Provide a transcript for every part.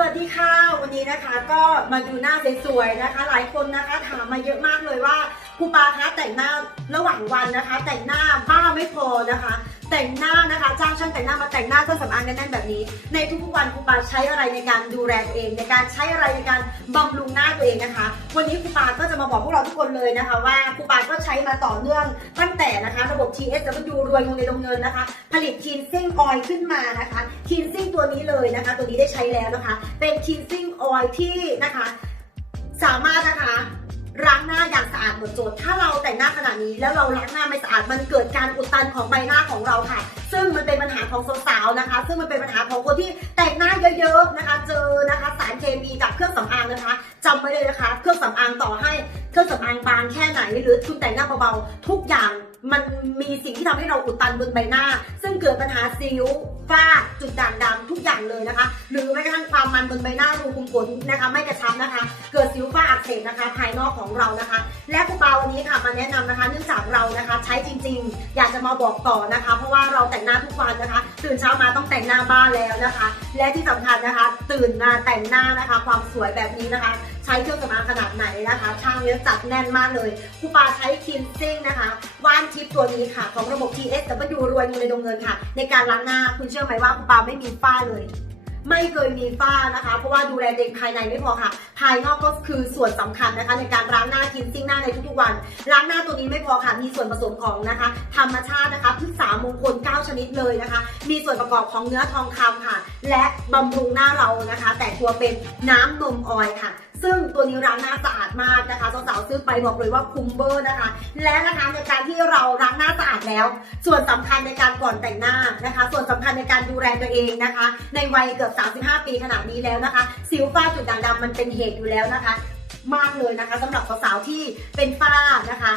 วัสดีค่ะวันนี้นะคะก็มาดูหน้าสวยๆนะคะ หลายคนนะคะถามมาเยอะมากเลยว่าครูปาคะแต่งหน้าระหว่างวันนะคะ แต่งหน้าบ้าไม่พอนะคะ แต่งหน้านะคะ จ้างช่างแต่งหน้ามาแต่งหน้าเครื่องสำอางแน่นๆแบบนี้ ในทุกๆวันครูปาใช้อะไรในการดูแลตัวเอง ในการใช้อะไรในการบำรุงหน้าตัวเองนะคะ วันนี้ครูปาก็จะมาบอกพวกเราทุกคนเลยนะคะ ว่าครูปาก็ใช้มาต่อเนื่องตั้งแต่นะคะ ระบบ TSW รวยเงินในดงเงินนะคะ ผลิตทีนซิ่งออยขึ้นมานะคะทีนซิ่งตัวนี้เลยนะคะ ตัวนี้ได้ใช้แล้วนะคะ เป็นทีนซิ่งออยที่นะคะ สามารถนะคะ ล้างหน้าอย่างสะอาดหมดจด ถ้าเราแต่งหน้าขนาดนี้แล้วเราล้างหน้าไม่สะอาดมันเกิดการอุดตันของใบหน้าของเราค่ะ ซึ่งมันเป็นปัญหาของสาวๆนะคะ ซึ่งมันเป็นปัญหาของคนที่แต่งหน้าเยอะๆนะคะ เจอนะคะสารเคมีจากเครื่องสำอางนะคะจำไว้เลยนะคะ เครื่องสำอางต่อให้เครื่องสำอางบางแค่ไหน หรือคุณแต่งหน้าเบาๆทุกอย่างมันมีสิ่งที่ทำให้เราอุดตันบนใบหน้า ซึ่งเกิดปัญหาสิวฝ้าจุดด่างดำทุกอย่างเลยนะคะ หรือแม้กระทั่งความมันบนใบหน้ารูขุมขนนะคะ ไม่กระชับนะคะ สิวฝ้าอักเสบนะคะ ภายนอกของเรานะคะ และครูปาวันนี้ค่ะมาแนะนำนะคะ เนื่องจากเรานะคะ ใช้จริง ๆ อยากจะมาบอกต่อนะคะ เพราะว่าเราแต่งหน้าทุกวันนะคะ ตื่นเช้ามาต้องแต่งหน้าบ้านแล้วนะคะ และที่สำคัญนะคะ ตื่นมาแต่งหน้านะคะ ความสวยแบบนี้นะคะ ใช้เครื่องสำอางขนาดไหนนะคะช่างเนี้ยจัดแน่นมากเลยครูปาใช้คินซิ่งนะคะว่านทิปตัวนี้ค่ะ ของระบบ TSW รวยเงินในดงเงินค่ะ ในการล้างหน้าคุณเชื่อไหมว่าครูปาไม่มีฝ้าเลย ไม่เคยมีฝ้านะคะ เพราะว่าดูแลเด็กภายในไม่พอค่ะ ภายนอกก็คือส่วนสำคัญนะคะ ในการล้างหน้าคินซิ่งหน้าในทุกๆวัน ล้างหน้าตัวนี้ไม่พอค่ะ มีส่วนผสมของนะคะ ธรรมชาตินะคะพืชสามมงคล 9 ชนิดเลยนะคะ มีส่วนประกอบของเนื้อทองคำค่ะ และบำรุงหน้าเรานะคะ แต่ตัวเป็นน้ำนมออยค่ะ ซึ่งตัวนี้ล้างหน้าสะอาดมากนะคะสาวๆซื้อไปบอกเลยว่าคุ้มเบอร์นะคะ และนะคะในการที่เราล้างหน้าสะอาดแล้ว ส่วนสำคัญในการก่อนแต่งหน้านะคะ ส่วนสำคัญในการดูแลตัวเองนะคะ ในวัยเกือบ 35 ปีขนาดนี้แล้วนะคะ สิวฝ้าจุดด่างดำมันเป็นเหตุอยู่แล้วนะคะ มากเลยนะคะสำหรับสาวๆที่เป็นฝ้านะคะ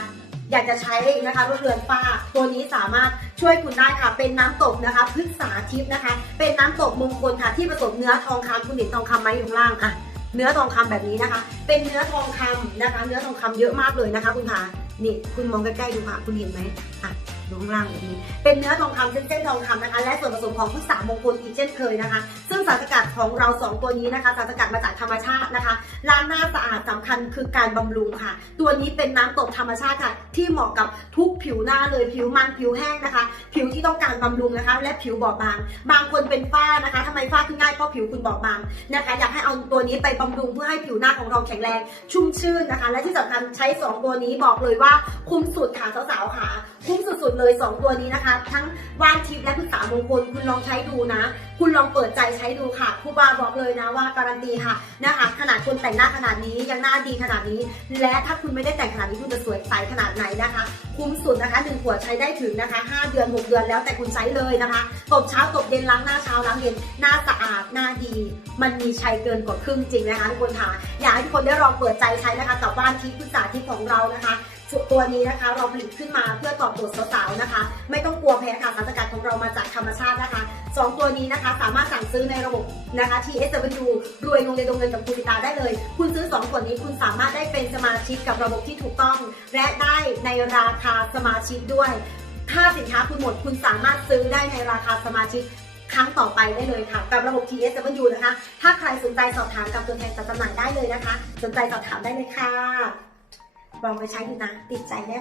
อยากจะใช้นะคะรถเรือนฝ้าตัวนี้สามารถช่วยคุณได้ค่ะ เป็นน้ำตกนะคะพฤกษาทิพย์นะคะ เป็นน้ำตกมงคลค่ะที่ผสมเนื้อทองคำคุณเห็นทองคำไหมอยู่ข้างล่างอะ เนื้อทองคำแบบนี้นะคะ เป็นเนื้อทองคำนะคะ เนื้อทองคำเยอะมากเลยนะคะ คุณคะนี่คุณมองใกล้ๆดูค่ะ คุณเห็นไหมอะ ดูข้างล่างแบบนี้ เป็นเนื้อทองคำเส้นๆทองคำนะคะ และส่วนผสมของพฤกษามงคลอีกเช่นเคยนะคะ ซึ่งสารสกัดของเราสองตัวนี้นะคะ สารสกัดมาจากธรรมชาตินะคะ ล้างหน้าสะอาดสำคัญคือการบำรุงค่ะ ตัวนี้เป็นน้ำตกธรรมชาติค่ะ ที่เหมาะกับทุกผิวหน้าเลยผิวมันผิวแห้งนะคะ ผิวที่ต้องการบำรุงนะคะ และผิวบอบบาง บางคนเป็นฝ้านะคะทำไมฝ้าขึ้นง่ายเพราะผิวคุณบอบบางนะคะ อยากให้เอาตัวนี้ไปบำรุงเพื่อให้ผิวหน้าของเราแข็งแรงชุ่มชื่นนะคะ และที่สำคัญใช้ 2 ตัวนี้บอกเลยว่าคุ้มสุดค่ะสาวๆค่ะคุ้มสุดๆเลยเลย 2 ตัวนี้นะคะ ทั้งว่านทิพย์และพฤกษามงคลคุณลองใช้ดูนะ คุณลองเปิดใจใช้ดูค่ะครูบาบอกเลยนะว่าการันตีค่ะนะคะขนาดคุณแต่งหน้าขนาดนี้ยังหน้าดีขนาดนี้ และถ้าคุณไม่ได้แต่งขนาดนี้คุณจะสวยใสขนาดไหนนะคะ คุ้มสุดนะคะหนึ่งขวดใช้ได้ถึงนะคะ 5 เดือน 6 เดือนแล้วแต่คุณใช้เลยนะคะตบเช้าตบเย็นล้างหน้าเช้าล้างเย็นหน้าสะอาดหน้าดี มันมีชัยเกินกว่าครึ่งจริงนะคะทุกคนค่ะอยากให้ทุกคนได้ลองเปิดใจใช้นะคะกับบ้านที่ปรึกษาที่ของเรานะคะ ตัวนี้นะคะเราผลิตขึ้นมาเพื่อตอบโจทย์สาวๆนะคะ ไม่ต้องกลัวแพ้ค่ะสารสกัดของเรามาจากธรรมชาตินะคะสองตัวนี้นะคะสามารถสั่งซื้อในระบบนะคะ TSW รวยลงในดงเงินกับคุณิตาได้เลย คุณซื้อสองขวดนี้คุณสามารถได้เป็นสมาชิกกับระบบที่ถูกต้อง และได้ในราคาสมาชิกด้วย ถ้าสินค้าคุณหมดคุณสามารถซื้อได้ในราคาสมาชิกครั้งต่อไปได้เลยค่ะ กับระบบ TSW นะคะ ถ้าใครสนใจสอบถามกับตัวแทนจัดจำหน่ายได้เลยนะคะ สนใจสอบถามได้เลยค่ะ ลองไปใช้ดูนะ ติดใจแน่